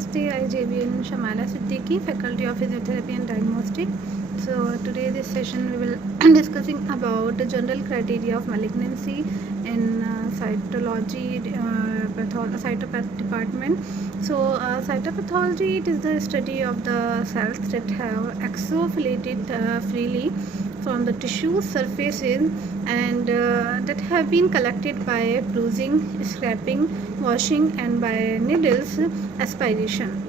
Namaste, I JBN Shamala Siddiqui, Faculty of Physiotherapy and Diagnostic. So today this session we will discussing about the general criteria of malignancy in cytology, cytopath department. So cytopathology, it is the study of the cells that have exfoliated freely from the tissue surfaces and that have been collected by bruising, scraping, washing and by needles aspiration.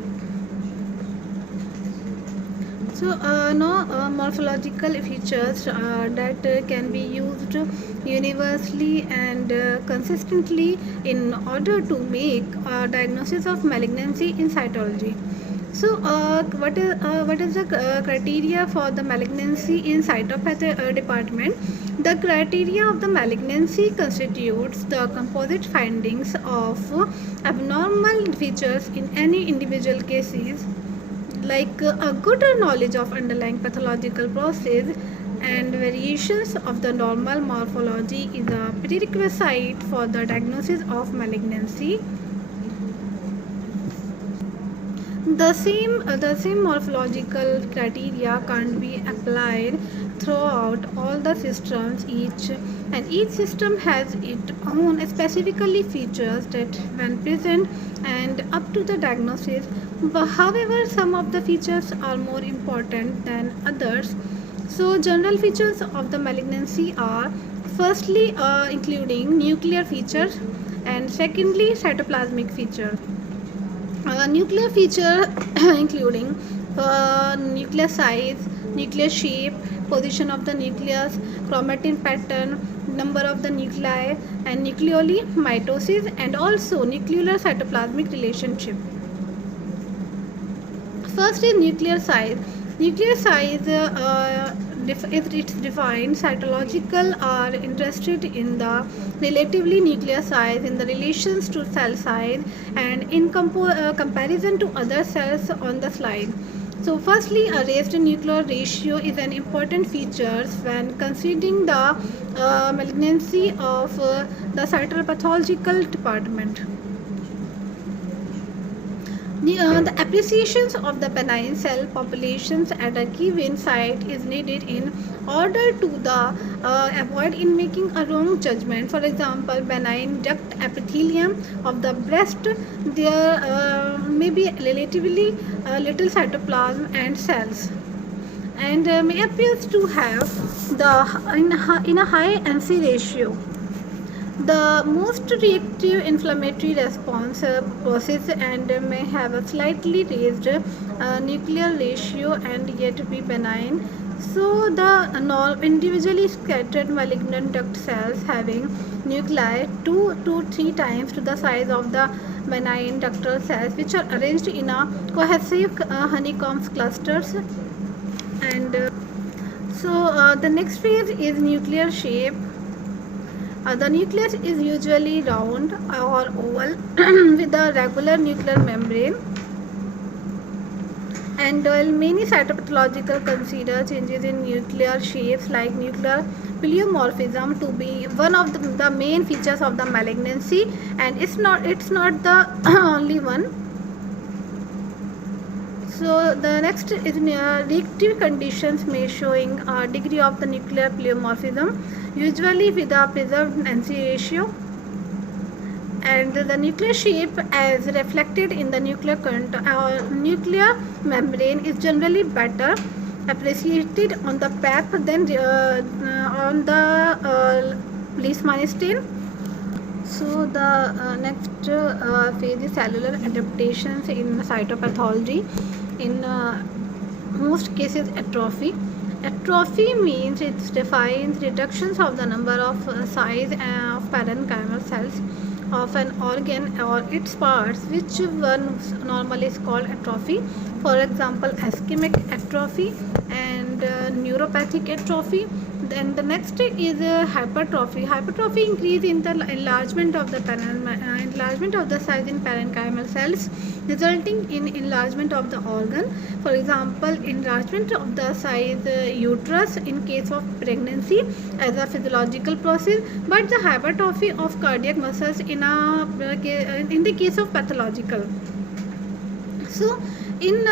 So morphological features that can be used universally and consistently in order to make a diagnosis of malignancy in cytology. So, what is the criteria for the malignancy in cytopath department? The criteria of the malignancy constitutes the composite findings of abnormal features in any individual cases, like a good knowledge of underlying pathological process and variations of the normal morphology is a prerequisite for the diagnosis of malignancy. The same morphological criteria can't be applied throughout all the systems. Each system has its own specifically features that when present and up to the diagnosis. However, some of the features are more important than others. So general features of the malignancy are firstly including nuclear features and secondly cytoplasmic features. Nuclear feature including nuclear size, nuclear shape, position of the nucleus, chromatin pattern, number of the nuclei, and nucleoli, mitosis, and also nuclear cytoplasmic relationship. First is nuclear size. Nuclear size it's defined. Cytological are interested in the relatively nuclear size in the relations to cell size and in comparison to other cells on the slide. So firstly, a raised nuclear ratio is an important feature when considering the malignancy of the cytopathological department. The appreciations of the benign cell populations at a given site is needed in order to avoid in making a wrong judgment. For example, benign duct epithelium of the breast, there may be relatively little cytoplasm and cells, and may appears to have in a high NC ratio. The most reactive inflammatory response process and may have a slightly raised nuclear ratio and yet be benign. So the individually scattered malignant duct cells having nuclei 2 to 3 times to the size of the benign ductal cells, which are arranged in a cohesive honeycomb clusters. And the next phase is nuclear shape. The nucleus is usually round or oval with a regular nuclear membrane, and while many cytopathological consider changes in nuclear shapes like nuclear pleomorphism to be one of the main features of the malignancy, and it's not the only one. So the next is reactive conditions may showing a degree of the nuclear pleomorphism, usually with a preserved NC ratio, and the nuclear shape as reflected in the nuclear current or nuclear membrane is generally better appreciated on the PAP than on the Leishman. So the next phase is cellular adaptations in cytopathology. In most cases, atrophy. Atrophy means it defines reductions of the number of size of parenchymal cells of an organ or its parts, which one normally is called atrophy. For example, ischemic atrophy and neuropathic atrophy. Then the next is hypertrophy. Hypertrophy increase in the enlargement of the size in parenchymal cells, resulting in enlargement of the organ. For example, enlargement of the size uterus in case of pregnancy as a physiological process, but the hypertrophy of cardiac muscles in the case of pathological. So, in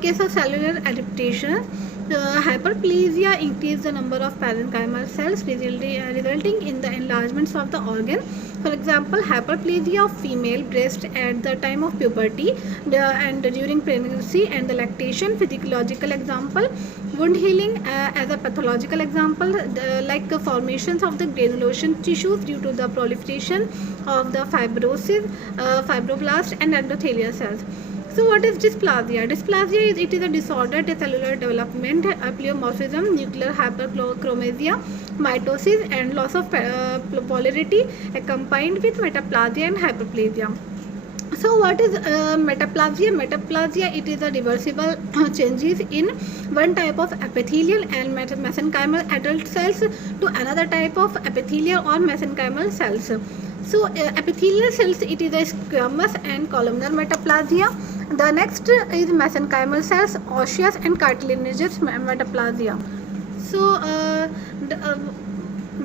case of cellular adaptation, hyperplasia increase the number of parenchymal cells, resulting in the enlargements of the organ. For example, hyperplasia of female breast at the time of puberty and during pregnancy and the lactation. Physiological example, wound healing as a pathological example, like formations of the granulation tissues due to the proliferation of the fibroblast and endothelial cells. So what is dysplasia? Dysplasia is a disordered cellular development, pleomorphism, nuclear hyperchromasia, mitosis, and loss of polarity accompanied with metaplasia and hyperplasia. So what is metaplasia? Metaplasia, it is a reversible changes in one type of epithelial and mesenchymal adult cells to another type of epithelial or mesenchymal cells. So epithelial cells, it is a squamous and columnar metaplasia. The next is mesenchymal cells, osseous and cartilaginous metaplasia. So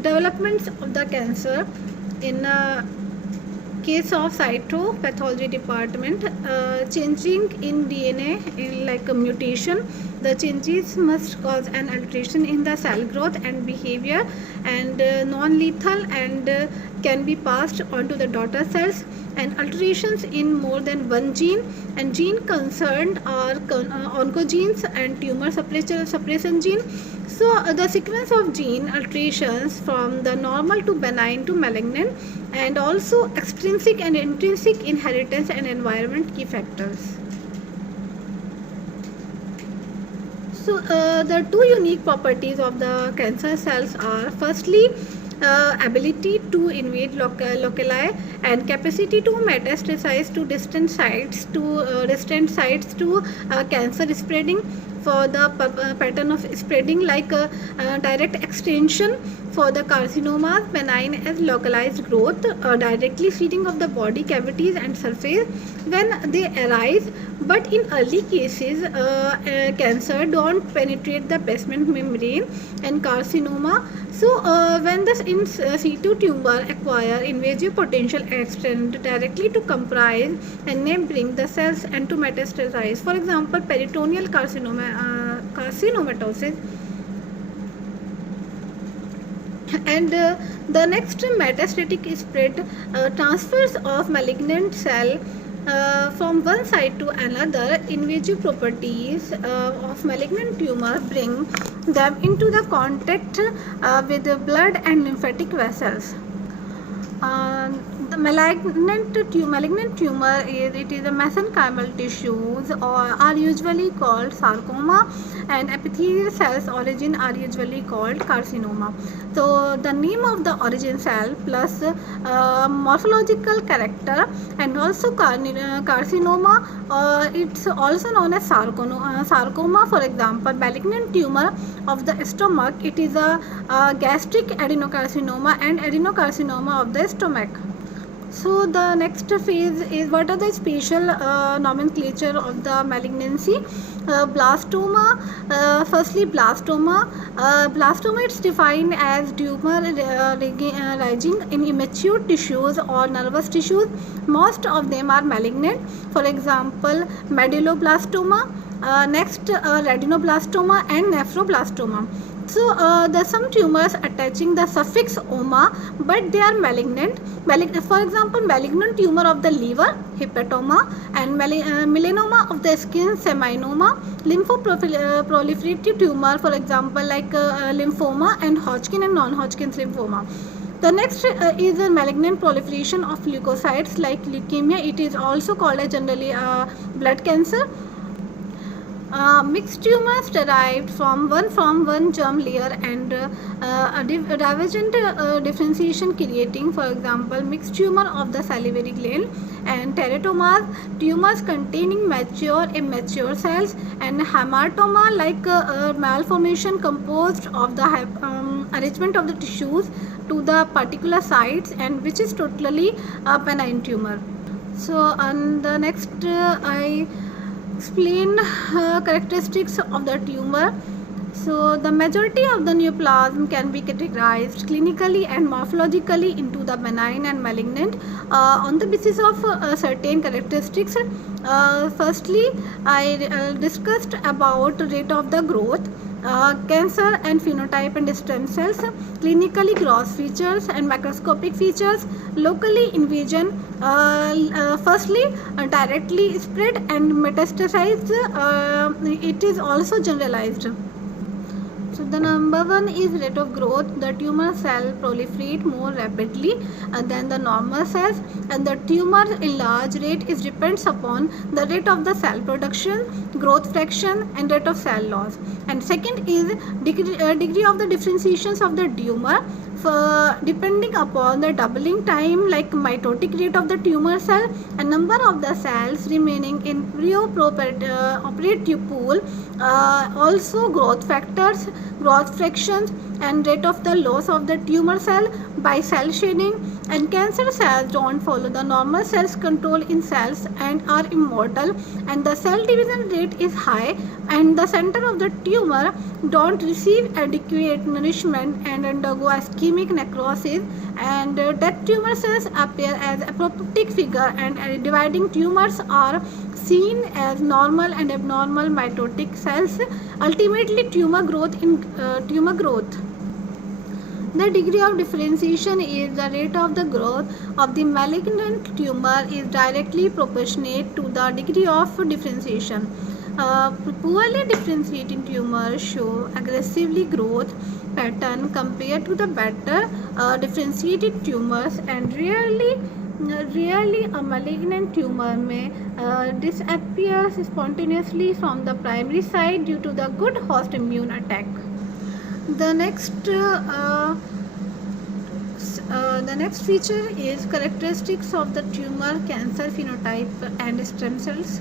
developments of the cancer in case of cytopathology department, changing in DNA in like a mutation. The changes must cause an alteration in the cell growth and behavior, and non-lethal and can be passed on to the daughter cells, and alterations in more than one gene, and gene concerned are oncogenes and tumor suppression gene. So the sequence of gene alterations from the normal to benign to malignant, and also extrinsic and intrinsic inheritance and environment key factors. So the two unique properties of the cancer cells are, firstly, ability to invade locali and capacity to metastasize to distant sites to cancer spreading. For the pattern of spreading, like direct extension for the carcinomas, benign as localized growth directly feeding of the body cavities and surface when they arise, but in early cases cancer don't penetrate the basement membrane and carcinoma. So when the in situ tumor acquire invasive potential, extend directly to comprise and neighboring the cells and to metastasize. For example, peritoneal carcinomatosis. And the next, metastatic spread, transfers of malignant cell from one side to another. Invasive properties of malignant tumor bring them into the contact with the blood and lymphatic vessels. The malignant tumor is a mesenchymal tissues or are usually called sarcoma, and epithelial cells origin are usually called carcinoma. So the name of the origin cell plus morphological character, and also carcinoma, it's also known as sarcoma. For example, malignant tumor of the stomach, it is a gastric adenocarcinoma and adenocarcinoma of the stomach. So the next phase is, what are the spatial nomenclature of the malignancy? Blastoma. Firstly, blastoma. Blastoma, it's defined as tumor raging in immature tissues or nervous tissues. Most of them are malignant. For example, medulloblastoma. Next, retinoblastoma and nephroblastoma. So there are some tumors attaching the suffix oma, but they are malignant. For example, malignant tumor of the liver, hepatoma, and melanoma of the skin, seminoma. Lymphoproliferative tumor, for example, like lymphoma and Hodgkin and non-Hodgkin's lymphoma. The next is a malignant proliferation of leukocytes like leukemia. It is also called as generally blood cancer. Mixed tumors derived from one germ layer and divergent differentiation creating, for example, mixed tumor of the salivary gland, and teratomas, tumors containing mature immature cells, and hematoma, like malformation composed of the arrangement of the tissues to the particular sites, and which is totally a benign tumor. So on the next I explain characteristics of the tumor. So the majority of the neoplasm can be categorized clinically and morphologically into the benign and malignant on the basis of certain characteristics. Firstly, I discussed about rate of the growth, cancer and phenotype and stem cells, clinically gross features and macroscopic features, locally invasion, firstly directly spread and metastasized, it is also generalized. So the number one is rate of growth. The tumor cell proliferate more rapidly than the normal cells, and the tumor enlarge rate is depends upon the rate of the cell production, growth fraction, and rate of cell loss. And second is degree of the differentiations of the tumor. Depending upon the doubling time, like mitotic rate of the tumor cell and number of the cells remaining in operative pool, also growth factors, growth fractions, and rate of the loss of the tumor cell by cell shading. And cancer cells don't follow the normal cells control in cells and are immortal, and the cell division rate is high, and the center of the tumor don't receive adequate nourishment and undergo ischemic necrosis, and dead tumor cells appear as apoptotic figure, and dividing tumors are seen as normal and abnormal mitotic cells. Ultimately, tumor growth. The degree of differentiation is the rate of the growth of the malignant tumor is directly proportionate to the degree of differentiation. Poorly differentiating tumors show aggressively growth pattern compared to the better differentiated tumors, and rarely a malignant tumor may disappear spontaneously from the primary site due to the good host immune attack. The next feature is characteristics of the tumor cancer phenotype and stem cells.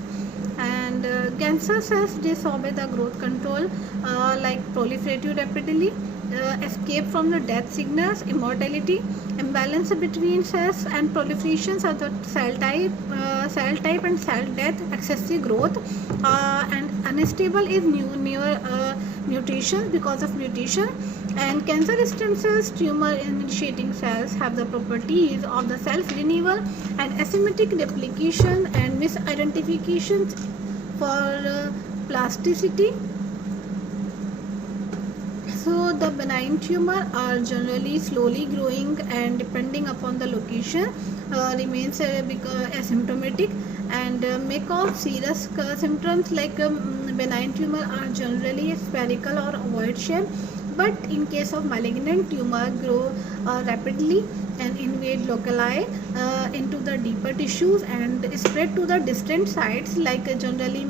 And cancer cells disobey the growth control, like proliferative rapidly, escape from the death signals, immortality, imbalance between cells and proliferations of the cell type and cell death, excessive growth, and unstable is mutation because of mutation. And cancer stem cells, tumor initiating cells, have the properties of the self renewal and asymmetric replication and misidentifications for plasticity. So the benign tumor are generally slowly growing and depending upon the location remains asymptomatic and may cause serious symptoms, like benign tumor are generally spherical or ovoid shape, but in case of malignant tumor grow rapidly and invade locali into the deeper tissues and spread to the distant sites, like generally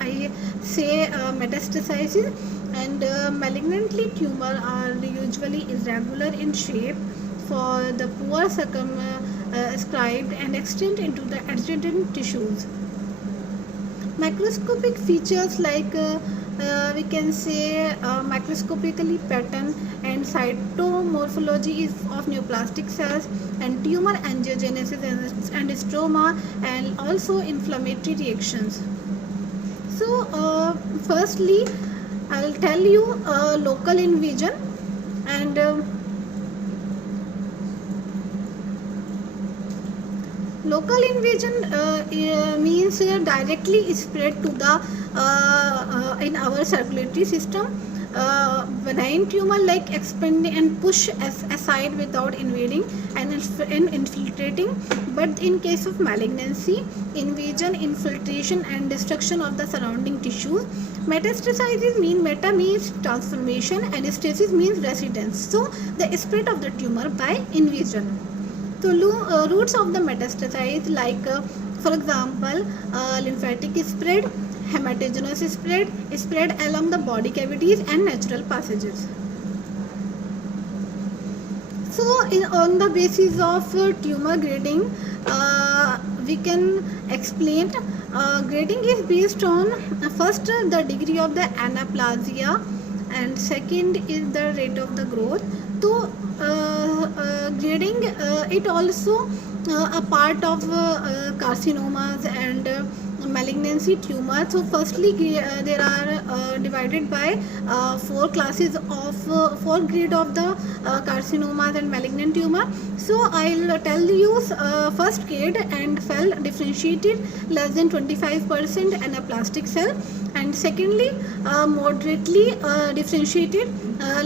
I say metastasizes. And malignantly tumor are usually irregular in shape for the poor circumscribed and extend into the adjacent tissues. Macroscopic features, like we can say macroscopically pattern and cytomorphology is of neoplastic cells, and tumor angiogenesis and stroma, and also inflammatory reactions. So firstly I'll tell you local invasion. And local invasion means directly spread to the in our circulatory system. Benign tumor like expand and push aside without invading and infiltrating, but in case of malignancy, invasion, infiltration and destruction of the surrounding tissues. Metastasizes mean meta means transformation and stasis means residence. So the spread of the tumor by invasion. So roots of the metastasis, like for example lymphatic spread, hematogenous spread along the body cavities and natural passages. So on the basis of tumor grading, we can explain grading is based on first the degree of the anaplasia, and second is the rate of the growth. So grading it also a part of carcinomas and malignancy tumor. So firstly, there are divided by four classes of four grade of the carcinomas and malignant tumor. So I'll tell you first grade and cell differentiated less than 25% anaplastic cell, and secondly moderately differentiated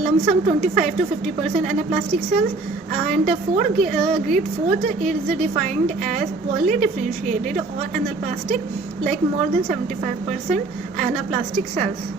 lump sum 25 to 50% anaplastic cells, and grade 4th is defined as poorly differentiated or anaplastic, like more than 75% anaplastic cells.